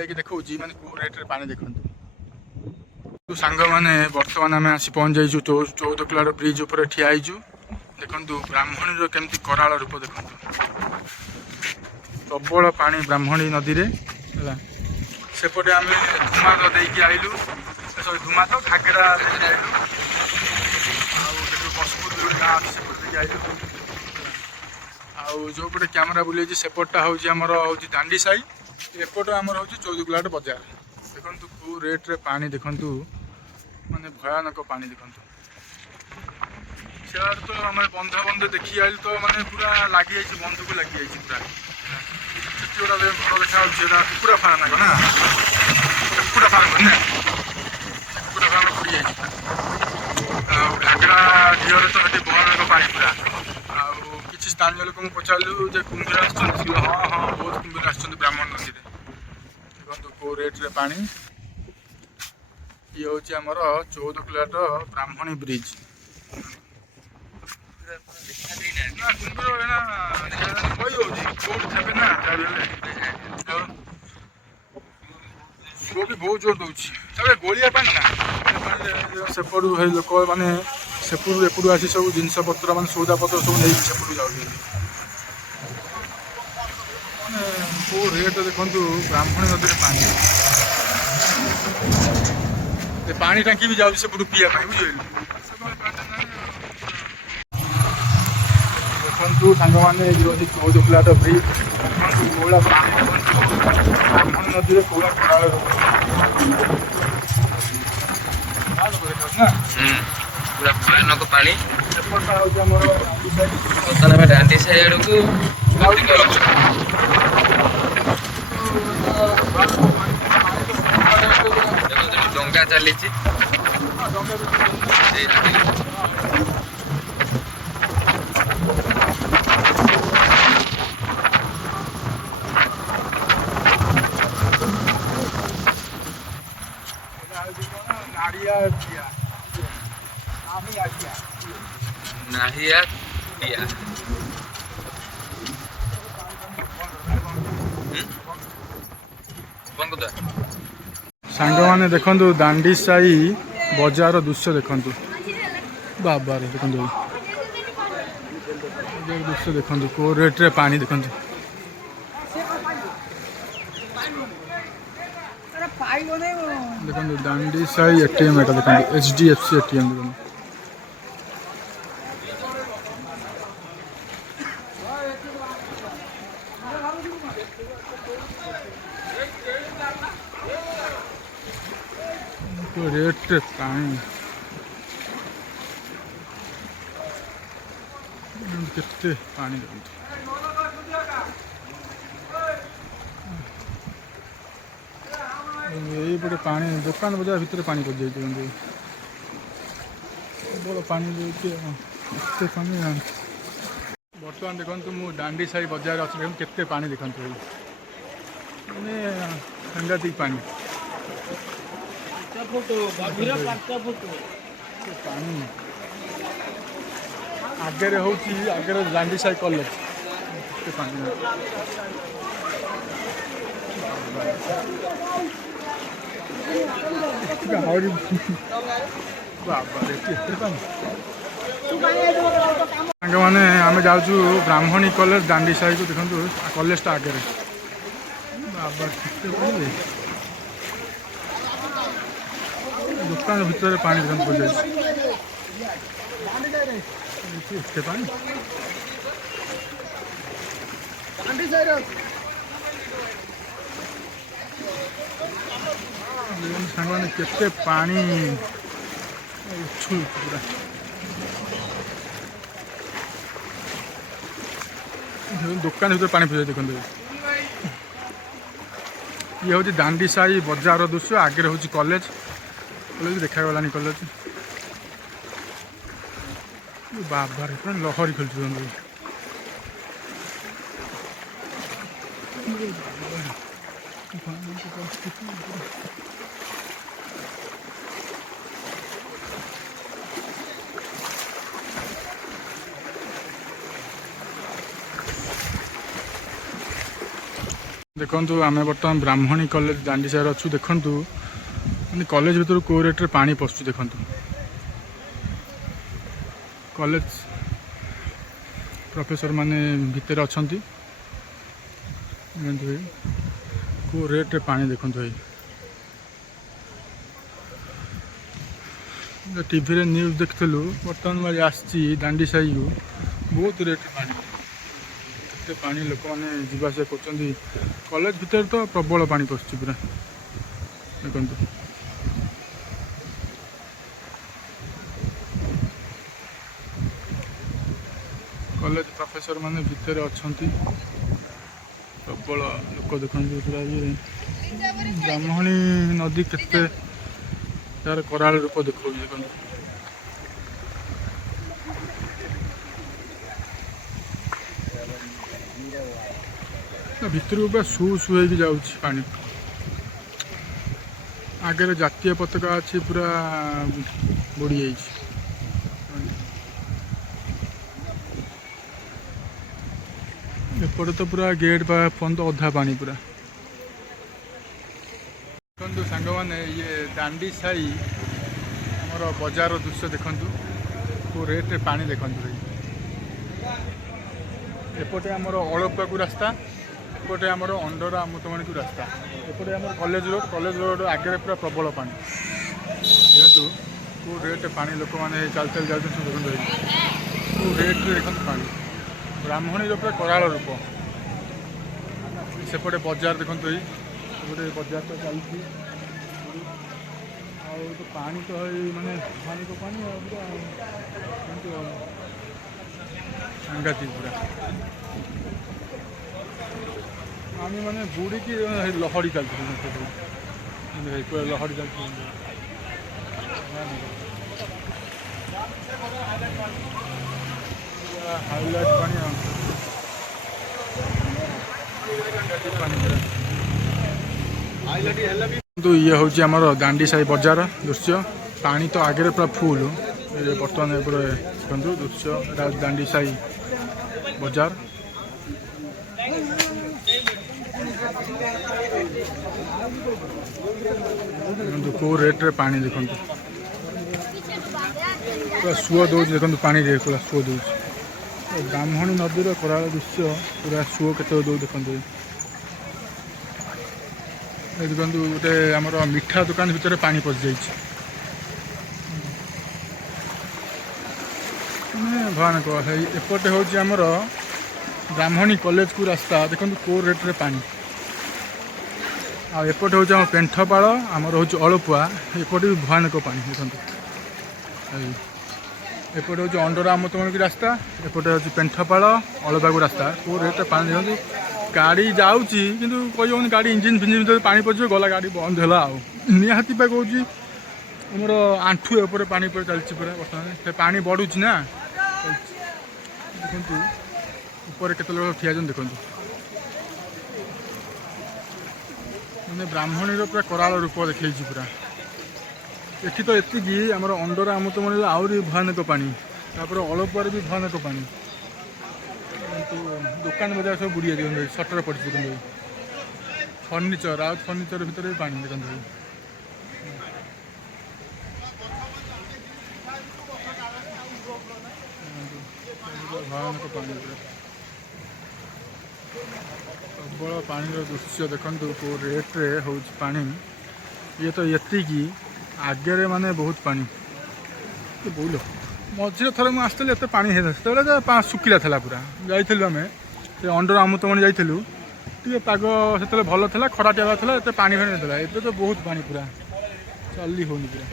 बुलाई देखा मैंने कौ रेट्रे पानी देखु तो सांग मैंने बर्तमान आम आसी पहुँच जाइए 14 किलोमीटर ब्रिज उपर ठिया होइजु देखु ब्राह्मणी केमती कराल रूप देखु प्रबल पानी ब्राह्मणी नदी रे है सेपटे आम धुमा देकी आइलु सॉरी धुमा तो घागरा देखी आइलु पशुपुर गाँ अच्छे सेपटे आइलु आउ जो पटे कैमेरा बुले सेपटा हूँ आमर हूँ दांडी साई एपट आमर हूँ 14 किलोमीटर बजार देखु कौ रेट्रे पानी देखु माने भयानक पानी देखु सियाड़ तो आम बंधा बंध देखी आइल तो माने पूरा लगी जाइए बंध को लगी जाइए पूरा गोटा घर देखा कुकुड़ा फार्म ना ना कुकुड़ा फार्म ना कुकुड़ा फार्म पड़ जाइए घागरा झील तो ये भयानक पानी पूरा आउ किसी स्थानीय लोक पचारू जे कुंभीर आसुँच हाँ हाँ बहुत कुंभीर आसुँच ब्राह्मण नदी में देखो कौ रेट्रे पानी ये हूँ आमर 14 किलोमीटर ब्राह्मणी ब्रिज वो भी बहुत जोर दूसरी गोलिया पानी ना सेपटू लोक मैंने सेपटू एपटू आसी सब जिनस पत्र मान सौदा पत्र सब नहीं सेपटू जाऊँ कौ रेट देखु ब्राह्मणी नदी में पानी पानी टांकी भी जाऊँ सेपटू पीवा बुझे देखु सांग मैंने 14 किलोमीटर ब्रिज कौला ब्राह्मण नदी में कौला कराल पूरा भयानक पानी सेपटा हूँ आम डांडी साई आड़ को डंगा चली नाहिया पिया सांग मैंने देखु दांडी साई बजार दृश्य देखु बाबा देखु दृश्य देखु कौ रेट्रे पानी देखु देखो दांडी साई एटीएम एटा देखो HDFC एटीएम देखो तो रेट पानी केते पानी देखो यही पटे पानी दुकान बजार भितर पानी पड़ जाए बड़ पानी देखते पानी बर्तमान देखो मु दांडी साई बजार अच्छे केते पानी देखते मैंने सांघातिक पानी पानी आगे हूँ आगे दांडी साई कॉलेज केते पानी सांग मैंने आम जाऊँ ब्राह्मणी कॉलेज दांडी साई को देखो कॉलेज आगे बाबा दुकान भितर पानी देखो पड़ जाए पानी सांग मैंने केते पानी उछुल पूरा दुकान भर पानी पी देखते ये हूँ दांडी साई बजार दृश्य आगे हूँ कॉलेज कॉलेज देखा गलानी कॉलेज बाबार लहरी खेलुँ ଦେଖନ୍ତୁ ଆମେ ବର୍ତ୍ତମାନ ବ୍ରାହ୍ମଣୀ କଲେଜ ଦାଣ୍ଡି ସାହିରେ ଅଛୁ। ଦେଖନ୍ତୁ ମାନେ କଲେଜ ଭିତରୁ କେଉଁ ରେଟ୍ରେ ପାଣି ପଶୁଛି ଦେଖନ୍ତୁ। କଲେଜ ପ୍ରଫେସର ମାନେ ଭିତରେ ଅଛନ୍ତି। ଦେଖନ୍ତୁ ଭାଇ କେଉଁ ରେଟ୍ରେ ପାଣି ଦେଖନ୍ତୁ ଭାଇ। ଟିଭିରେ ନ୍ୟୁଜ୍ ଦେଖିଥିଲୁ, ବର୍ତ୍ତମାନ ଭାଇ ଆସିଛି ଦାଣ୍ଡି ସାହିକୁ। ବହୁତ ରେଟ୍ରେ ପାଣି, ଏତେ ପାଣି ଲୋକମାନେ ଯିବା ଆସିବା କରୁଛନ୍ତି। କଲେଜ ଭିତରେ ତ ପ୍ରବଳ ପାଣି ପଶୁଛି ପୁରା ଦେଖନ୍ତୁ। କଲେଜ ପ୍ରଫେସର ମାନେ ଭିତରେ ଅଛନ୍ତି, ପ୍ରବଳ ଲୋକ ଦେଖନ୍ତୁ ପୁରା ଇଏ। ବ୍ରାହ୍ମଣୀ ନଦୀ କେତେ ତାର କରାଳ ରୂପ ଦେଖାଉଛି ଦେଖନ୍ତୁ। ଭିତରକୁ ପୁରା ସୁ ସୁ ହେଇକି ଯାଉଛି ପାଣି। ଆଗରେ ଜାତୀୟ ପତାକା ଅଛି, ପୁରା ବୁଡ଼ି ଯାଇଛି। ଏପଟେ ତ ପୁରା ଗେଟ୍ ପର୍ଯ୍ୟନ୍ତ ଅଧା ପାଣି ପୁରା। ଦେଖନ୍ତୁ ସାଙ୍ଗମାନେ, ଇଏ ଦାଣ୍ଡି ସାହି ଆମର ବଜାରର ଦୃଶ୍ୟ ଦେଖନ୍ତୁ। କେଉଁ ରେଟ୍ରେ ପାଣି ଦେଖନ୍ତୁ ଭାଇ। ଏପଟେ ଆମର ଅଳପାକୁ ରାସ୍ତା, ଏପଟେ ଆମର ଅଣ୍ଡର ଆମତମଣିକୁ ରାସ୍ତା, ଏପଟେ ଆମର କଲେଜ ରୋଡ଼ ଆଗରେ ପୁରା ପ୍ରବଳ ପାଣି। ଦେଖନ୍ତୁ କେଉଁ ରେଟ୍ରେ ପାଣି, ଲୋକମାନେ ଚାଲି ଚାଲି ଯାଉଛନ୍ତି ଦେଖନ୍ତୁ ଭାଇ। କେଉଁ ରେଟ୍ରେ ଦେଖନ୍ତୁ ପାଣି। ବ୍ରାହ୍ମଣୀର ପୁରା କରାଳ ରୂପ। ସେପଟେ ବଜାର ଦେଖନ୍ତୁ ଭାଇ, ଗୋଟେ ବଜାରଟା ଚାଲିଛି। ଆଉ ତ ପାଣି ତ ଏଇ ମାନେ ପାଣିକୁ ପାଣି ଆଉ ପୁରା କିନ୍ତୁ ସାଂଘାତିକ ପୁରା ପାଣି ମାନେ ବୁଡ଼ିକି ଲହଡ଼ି ଚାଲିଛି ପୁରା ଲହଡ଼ି ଚାଲିଛି। ହାଇଲାଇଟ୍ ପାଣି ଆଉ କିନ୍ତୁ ଇଏ ହେଉଛି ଆମର ଦାଣ୍ଡି ସାହି ବଜାର ଦୃଶ୍ୟ। ପାଣି ତ ଆଗରେ ପୁରା ଫୁଲ୍। ବର୍ତ୍ତମାନ ଏପଟେ ଦେଖନ୍ତୁ ଦୃଶ୍ୟ, ଏଇଟା ହେଉଛି ଦାଣ୍ଡି ସାହି ବଜାର। ଦେଖନ୍ତୁ କେଉଁ ରେଟ୍ରେ ପାଣି ଦେଖନ୍ତୁ, ପୁରା ସୁଅ ଦେଉଛି ଦେଖନ୍ତୁ ପାଣିରେ, ପୁରା ସୁଅ ଦେଉଛି। ବ୍ରାହ୍ମଣୀ ନଦୀର କରାଳ ଦୃଶ୍ୟ, ପୁରା ସୁଅ କେତେବେଳେ ଦେଉଛି ଦେଖନ୍ତୁ। ଦେଖନ୍ତୁ ଗୋଟେ ଆମର ମିଠା ଦୋକାନ ଭିତରେ ପାଣି ପଶିଯାଇଛି, ଭୟାନକ। ହେଇ ଏପଟେ ହେଉଛି ଆମର ବ୍ରାହ୍ମଣୀ କଲେଜକୁ ରାସ୍ତା, ଦେଖନ୍ତୁ କେଉଁ ରେଟ୍ରେ ପାଣି। ଆଉ ଏପଟେ ହେଉଛି ଆମ ପେଣ୍ଠପାଳ, ଆମର ହେଉଛି ଅଳପୁଆ, ଏପଟେ ବି ଭୟାନକ ପାଣି ଦେଖନ୍ତୁ। ଏପଟେ ହେଉଛି ଅଣ୍ଡର ଆମତମଣିକୁ ରାସ୍ତା, ଏପଟେ ହେଉଛି ପେଣ୍ଠପାଳ ଅଳପାକୁ ରାସ୍ତା। କେଉଁ ରେଟ୍ରେ ପାଣି ଦେଖନ୍ତୁ। ଗାଡ଼ି ଯାଉଛି କିନ୍ତୁ କହିହେଉନି, ଗାଡ଼ି ଇଞ୍ଜିନ୍ ଫିଞ୍ଜିନ୍ ଭିତରେ ପାଣି ପଶିବ, ଗଲା ଗାଡ଼ି ବନ୍ଦ ହେଲା। ଆଉ ନିହାତି ପା କହୁଛି ଆମର ଆଣ୍ଠୁ ଉପରେ ପାଣି ଉପରେ ଚାଲିଛି ପୁରା ବର୍ତ୍ତମାନ। ସେ ପାଣି ବଢ଼ୁଛି ନା, ଦେଖନ୍ତୁ ଉପରେ କେତେ ଲୋକ ଠିଆ ହେଇଛନ୍ତି ଦେଖନ୍ତୁ। ମାନେ ବ୍ରାହ୍ମଣୀର ପୁରା କରାଳ ରୂପ ଦେଖେଇଛି ପୁରା। ଏଠି ତ ଏତିକି, ଆମର ଅଣ୍ଡର ଆମତମଣିରେ ଆହୁରି ଭୟାନକ ପାଣି, ତାପରେ ଅଳପୁଆରେ ବି ଭୟାନକ ପାଣି। କିନ୍ତୁ ଦୋକାନ ବଜାର ସବୁ ବୁଡ଼ି ଯାଇଛନ୍ତି, ସଟର ପଡ଼ିଛି ଦେଖନ୍ତୁ। ଫର୍ଣ୍ଣିଚର, ଆଉ ଫର୍ଣ୍ଣିଚର ଭିତରେ ବି ପାଣି ଦେଖନ୍ତୁ। ଭୟାନକ ପାଣି, ପ୍ରବଳ ପାଣିର ଦୃଶ୍ୟ ଦେଖନ୍ତୁ। କେଉଁ ରେଟ୍ରେ ହେଉଛି ପାଣି। ଇଏ ତ ଏତିକି, ଆଗରେ ମାନେ ବହୁତ ପାଣି। ବୋଇଲ ମଝିରେ ଥରେ ମୁଁ ଆସିଥିଲି, ଏତେ ପାଣି ହେଇଥିଲା ସେତେବେଳେ, ଶୁଖିଲା ଥିଲା ପୁରା। ଯାଇଥିଲୁ ଆମେ ସେ ଅଣ୍ଡର ଆମତମଣି ଯାଇଥିଲୁ, ଟିକେ ପାଗ ସେତେବେଳେ ଭଲ ଥିଲା, ଖରାଟିଆ ଥିଲା, ଏତେ ପାଣି ଫାଣି ନଥିଲା। ଏବେ ତ ବହୁତ ପାଣି, ପୁରା ଚାଲି ହେଉନି ପୁରା।